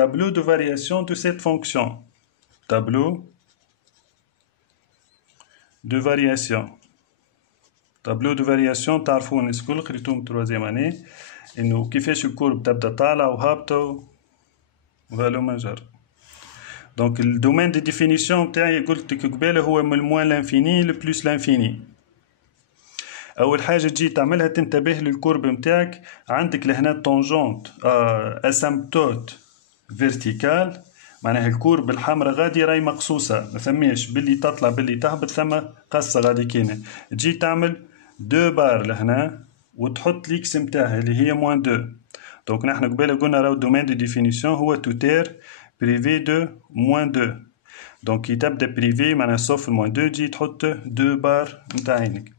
tableau de variation de cette fonction. Tableau de variation. tableau de variation تعرفوا الناس الكل قريتوهم troisième année إنه كيفاش الكورب تبدأ طالعة وهابطة وهلوما جر. دونك الدومين دي ديفينيسيون بتاعي قلت لك قباله هو من الموان لانفيني لبلوس لانفيني. أول حاجة تجي تعملها تنتبه للكورب متاعك، عندك لهنا طونجونت اسامبتوت فيرتيكال، معناها الكورب الحمراء غادي راهي مقصوصة، ما ثماش باللي تطلع باللي تهبط، ثم قصة غادي كاينة. تجي تعمل دو بار لهنا وتحط ليكس متاعها اللي هي موان دو. دونك نحن قبيله قلنا راهو دومين دو ديفينيسيون هو توتير بريفي دو موان دو. دونك كي تبدا بريفي معناها صوف الموان دو تجي تحط دو بار متاع عينك.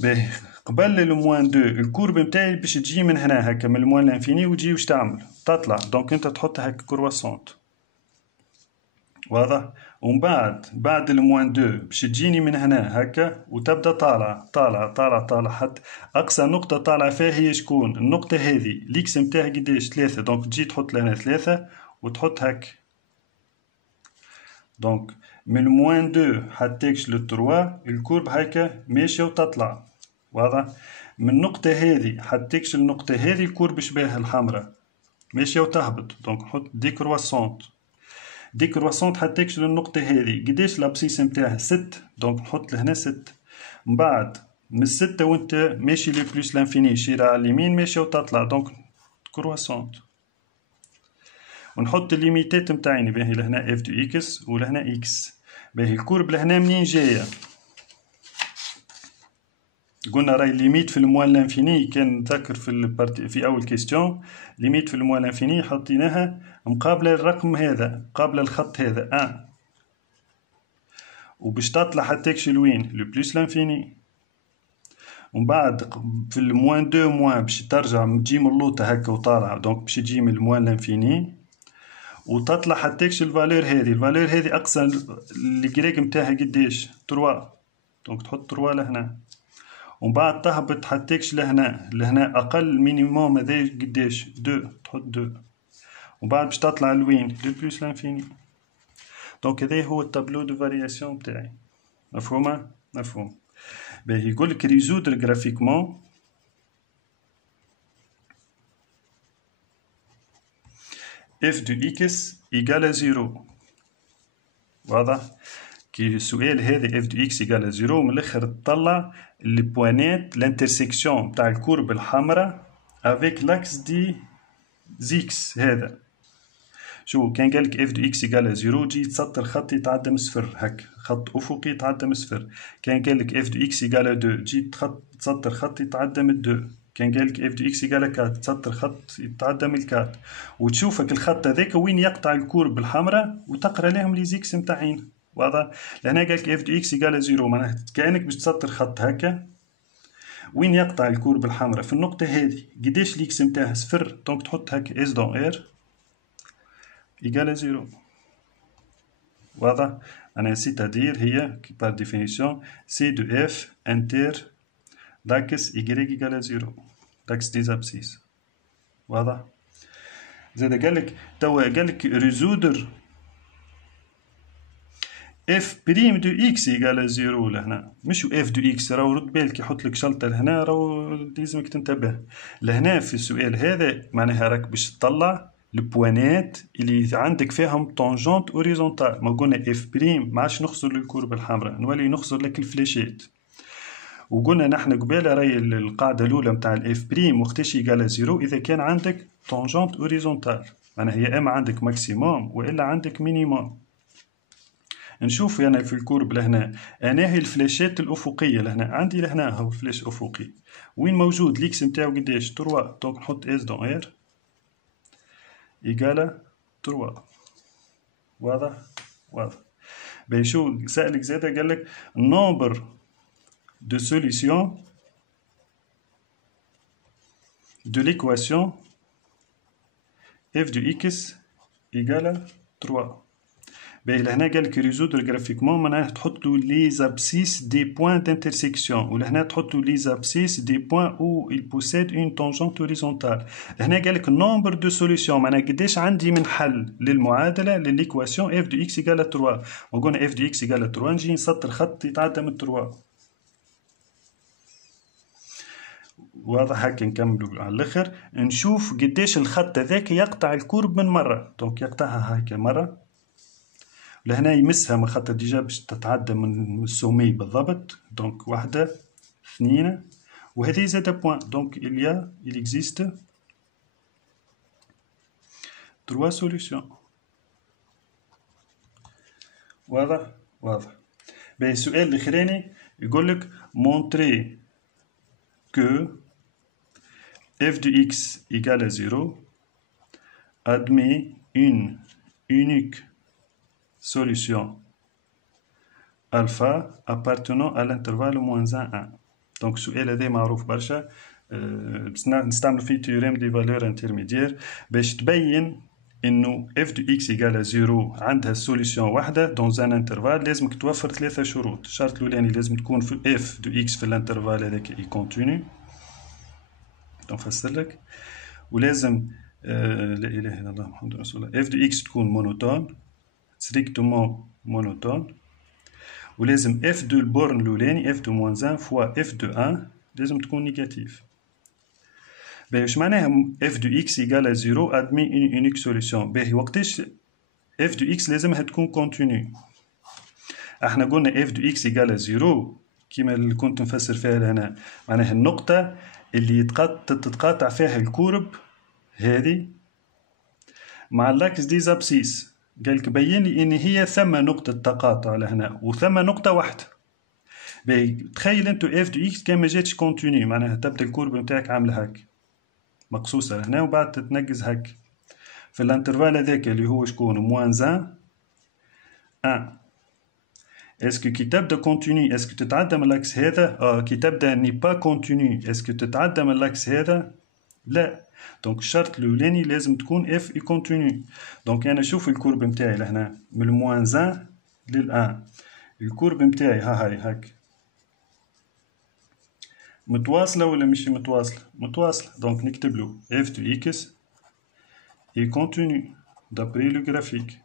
باهي قبل الموان دو الكورب متاعي باش تجي من هنا هكا من الموان لانفيني وتجي واش تعمل تطلع، دونك انت تحط هكا كرواسونت واضح. ومن بعد الموان دو باش تجيني من هنا هكا وتبدا طالعة حتى اقصى نقطة طالعة فيها هي شكون؟ النقطة هذه ليكس متاعها قداش 3، دونك تجي تحط لهنا 3 وتحط هكا. دونك من الموان دو حتىكش للتروا الكورب هكا ماشية وتطلع واضح. من النقطة هذه حتىكش النقطة هذه الكورب شبه الحمراء ماشية وتهبط، دونك نحط دي كرواسونت حتىكش للنقطة هذه قداش الابسيس متاعها 6، دونك نحط لهنا 6. من بعد من 6 وانت ماشي لي بلوس لانفيني شيرة على اليمين ماشية وتطلع، دونك كرواسونت. ونحط الليميتات متاعي باهي لهنا اف دو اكس ولهنا اكس. باهي الكورب لهنا منين جاية؟ قلنا راهي ليميت في الموان لانفيني، كان نذكر في اول كيستيون ليميت في الموان لانفيني حطيناها مقابله الرقم هذا مقابله الخط هذا 1، وباش تطلع حتىكش لوين لو بلوس لانفيني. ومن بعد في الموان دو موان باش ترجع تجي من اللوطه هكا وطالعه، دونك باش تجي من الموان لانفيني وتطلع حتىكش الفالور هذه اقصى الكريك نتاعها قداش 3، دونك تحط 3 لهنا. ومن بعد تهبط حتىكش لهنا اقل مينيموم هذا قداش 2، تحط 2. ومن بعد باش تطلع لوين لو بلوس لانفيني. دونك هذا هو التابلو دو فارياسيون بتاعي. مفهومه؟ مفهوم. باهي يقولك ريزودر جرافيكمون اف دو اكس ايكال 0. واضح؟ كي السؤال هذا اف دو اكس ايكال 0 من الاخر تطلع البوانات الانترسيكسيون تاع الكورب الحمراء افيك لاكس دي زيكس. هذا شو كان قالك اف دو اكس ايكال 0 تجي تسطر خط يتعدى من صفر هكا، خط افقي يتعدى من صفر. كان قالك اف دو اكس ايكال 2 تجي تسطر خط يتعدى من 2. كان قالك اف دو اكس ايكال 4 تسطر خط يتعدى من 4. وتشوفك الخط هذاك وين يقطع الكورب الحمراء وتقرا لهم لي زيكس نتاعين. واضح؟ لهنا قالك اف دو اكس ايكال 0 معناها كانك باش تسطر خط هكا وين يقطع الكورب الحمراء في النقطة هذه قداش ليكس نتاعها 0، دونك تحط هكا اس دون ار ايكال 0. واضح؟ أنا سيتادير هي بار ديفينيسيون سي دو اف انتر داكس ايكغيك ايكال 0، داكس دي زابسيس. واضح؟ زاد قالك توا قالك ريزودر اف بريم دو اكس ايكال 0 لهنا، مش اف دو اكس. راهو رد بالك يحط لك شلطة لهنا، راهو لازمك تنتبه لهنا في السؤال هذا. معناها راك باش تطلع البوانات اللي عندك فيهم طونجونت اوريزونتال. ما قلنا اف بريم ما عادش نخزر للكورب الحمراء، نولي نخزر لك الفليشات. وقلنا نحن قبيله راهي القاعدة الأولى متاع الاف بريم وقتاش يقال 0 إذا كان عندك طونجونت اوريزونتال، معناها يا إما عندك ماكسيموم وإلا عندك مينيموم. نشوف أنا في الكورب لهنا أنا هي الفلاشات الأفقية لهنا عندي لهنا هو فلاش أفقي وين موجود ليكس نتاعو قداش 3، دونك نحط اس دون ار إيكالا 3. واضح؟ واضح. باهي شو سألك زادا قالك نومبر دو سوليسيون دو باهي لهنا قالك ريزودر جرافيكمون معناها تحطوا لي زابسيس دي بوان دانترسيكسيون، ولهنا تحطوا لي زابسيس دي بوان او il possède une tangente horizontale. هنا قالك نومبر دو سوليسيون معناها قداش عندي من حل للمعادله لليكواسيون اف دو اكس ايكال 3. وقلنا اف دو اكس ايكال 3 نجي نسطر خط يتعدى من 3. واضح؟ هكا نكملوا على الاخر نشوف قداش الخط هذاك يقطع الكورب من مره. دونك يقطعها هكا مره، لهنا يمسها من خاطر ديجا باش تتعدى من السومي بالضبط. دونك واحدة 2 وهذه زادة بوان. دونك il existe 3 solutions. واضح؟ واضح. باهي السؤال الأخراني يقولك montrer que f de x égale à 0 admet une unique solution alpha appartenant à l'intervalle moins 1. Donc السؤال هذا معروف برشا، نستعمل فيه تيوريم دي فالور انترميديير باش تبين انه f de x égale à 0 عندها سوليسيون واحدة dans un intervalle. لازمك توفر 3 شروط. الشرط الأولاني لازم تكون في f de x في الانترفال هذاك اي كونتينيو. نفسر لك. ولازم لا إله إلا الله محمد رسول الله f de x تكون مونوتون strictement monotone. ولازم f de البورن الأولاني f de moins 1 fois f de 1 لازم تكون نيجاتيف. باهي واش معناها f de x égale à 0 admet une unique solution؟ باهي وقتاش f de x لازمها تكون كونتينيو؟ احنا قلنا f de x égale à 0 كيما اللي كنت نفسر فيها لهنا، معناها النقطة اللي تتقاطع فيها الكورب هذه مع اللاكس دي زابسيس. قالك بين لي ان هي ثم نقطة تقاطع لهنا وثم نقطة واحدة. باهي تخيل انتو اف دو اكس كان ما جاتش كونتينيو، معناها تبدا الكورب نتاعك عاملة هاك مقصوصة لهنا وبعد تتنقز هاك في الانترفال هذاك اللي هو شكون موان 1. اسكو كي تبدا كونتينيو اسكو تتعدى من الاكس هذا؟ كي تبدا ني با كونتينيو اسكو تتعدى من الاكس هذا؟ لا. دونك الشرط الاولاني لازم تكون اف اي كونتينيو. دونك انا شوف الكورب نتاعي لهنا من الموان 1 لل 1، الكورب نتاعي هاي هاك متواصله ولا مش متواصله؟ متواصله. دونك نكتب له اف دو اكس اي كونتينيو دابري لو جرافيك.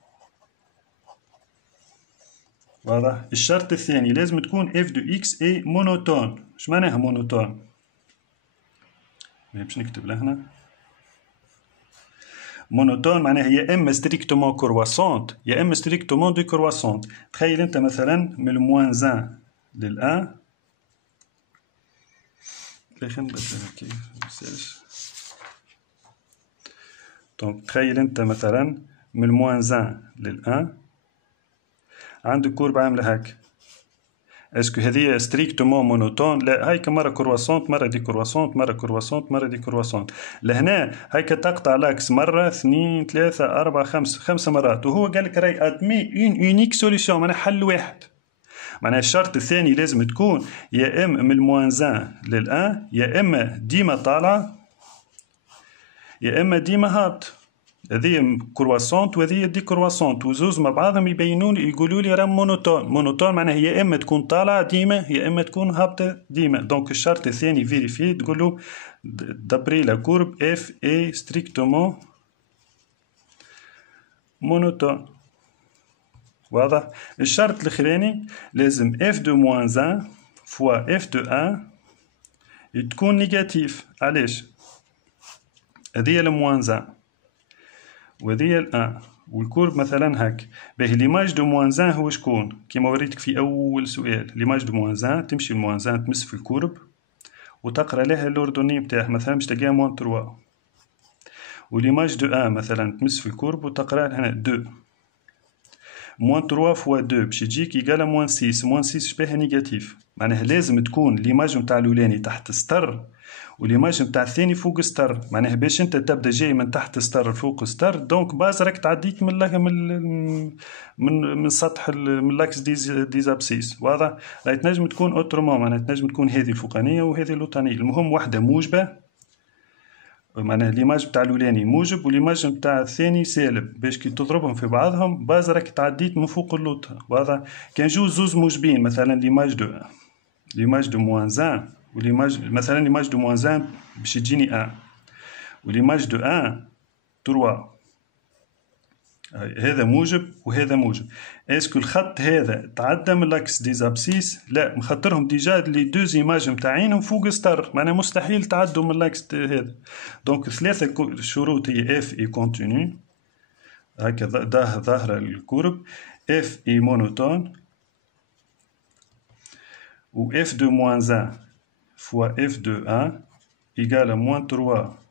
واضح؟ الشرط الثاني لازم تكون اف دو اكس اي مونوتون. اش معناها مونوتون؟ باش نكتب لهنا مونوتون معناها يا اما ستريكتومون كرواسونت يا اما ستريكتومون دي كرواسونت. تخيل انت مثلا من الموان 1 لل 1. خلينا نبدلها كيف ميسالش. دونك تخيل انت مثلا من الموان 1 لل 1 عندك كورب عامله هاك. اسكو هذه ستريكتومون مونوتون؟ لا، هايك مره كرواسونت مره دي كرواسونت مره كرواسونت مره دي كرواسونت. لهنا هايك تقطع لاكس مره 2 3 4 5 مرات، وهو قال لك راي ادمي اون يونيك سوليسيون معناها حل واحد. معناها الشرط الثاني لازم تكون يا اما من الموان 1 لل 1 يا اما ديما طالعه يا اما ديما هابط. هذه كرواسونت وهذه دي كرواسونت وزوز مع بعضهم يبينون يقولوا لي راه مونوتون. مونوتون معناها يا اما تكون طالعه ديما يا اما تكون هابطه ديما. دونك الشرط الثاني فيريفي تقول له دابري لا كورب اف اي ستريكتومون مونوتون. واضح؟ الشرط الاخراني لازم اف دو موان 1 فوا اف دو 1 تكون نيجاتيف. علاش؟ هذه الموان 1 وهذه الان والكورب مثلا هاك. باهي ليماج دو موان 1 هو شكون؟ كيما وريتك في اول سؤال ليماج دو موان 1 تمشي لموان 1 تمس في الكورب وتقرا لها لوردوني نتاعها مثلا باش تلقاها موان 3. وليماج دو 1 مثلا تمس في الكورب وتقرا هنا 2. موان 3 فوا 2 باش تجيك يقال موان 6. موان 6 شبيها نيجاتيف. معناها لازم تكون ليماج نتاع الاولاني تحت ستر وليماج نتاع الثاني فوق ستر. معناها باش انت تبدا جاي من تحت ستر فوق ستر دونك باز راك تعديك من سطح من لاكس دي زابسيس. واضح؟ راهي تنجم تكون اوترومون، معناها تنجم تكون هذه الفوقانيه وهذه الوطانيه. المهم واحده موجبه معناها ليماج بتاع الاولاني موجب وليماج بتاع الثاني سالب، باش كي تضربهم في بعضهم باز راك تعديت من فوق اللوط. واضح؟ كان جوز زوز موجبين مثلا ليماج دو موان ان وليماج مثلا ليماج دو موان ان باش تجيني ان، وليماج دو ان 3. هذا موجب وهذا موجب. اسكو الخط هذا تعدى من لاكس دي زابسيس؟ لا، مخطرهم ديجا لي دو ايماج نتاعينهم فوق ستار، معناها مستحيل تعدوا من لاكس هذا. دونك ثلاثة شروط هي اف اي كونتينيو، هكا ظاهرة الكورب، اف اي مونوتون، و اف دو موان ان فوا اف دو ان ايكال موان 3.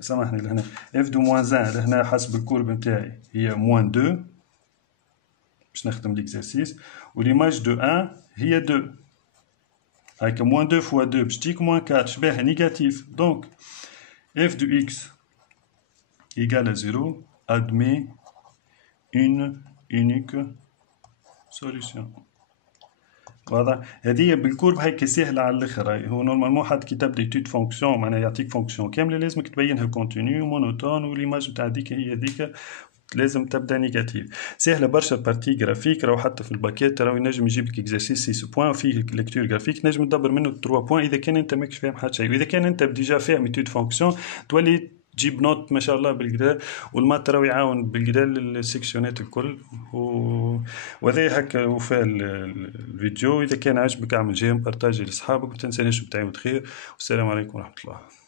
سامحني لهنا اف دو موان ان لهنا حسب الكورب نتاعي هي موان 2 باش نخدم ليكزارسيس، و ليماج دو ان هي 2. هاكا موان 2 فوا 2 باش تجيك موان 4 شباها نيجاتيف. دونك اف دو اكس ايكال 0 admet une unique solution. واضح؟ هذه بالكورب هيك سهلة على الآخر. هو نورمالمون حد كي تبدا ايتود فونكسيون معناها يعطيك فونكسيون كاملة لازمك تبينها كونتينيو مونوتون وليماج بتاع هذيك هي هذيك لازم تبدا نيجاتيف. سهله برشا بارتي جرافيك، راهو حتى في الباكيت راهو ينجم يجيب لك اكزرسيس 6 بوان فيه ليكتور جرافيك نجم تدبر منه 3 بوان اذا كان انت ماكش فاهم حتى شيء. واذا كان انت ديجا فاهم ايتود فونكسيون تولي تجيب نوت ما شاء الله بالكدا، والمات راهو يعاون بالكدا للسيكسيونات الكل. وهذا هكا وفاء الفيديو. اذا كان عجبك اعمل جيم بارتاجي لاصحابك، ما تنسانيش بتعاود خير، والسلام عليكم ورحمه الله.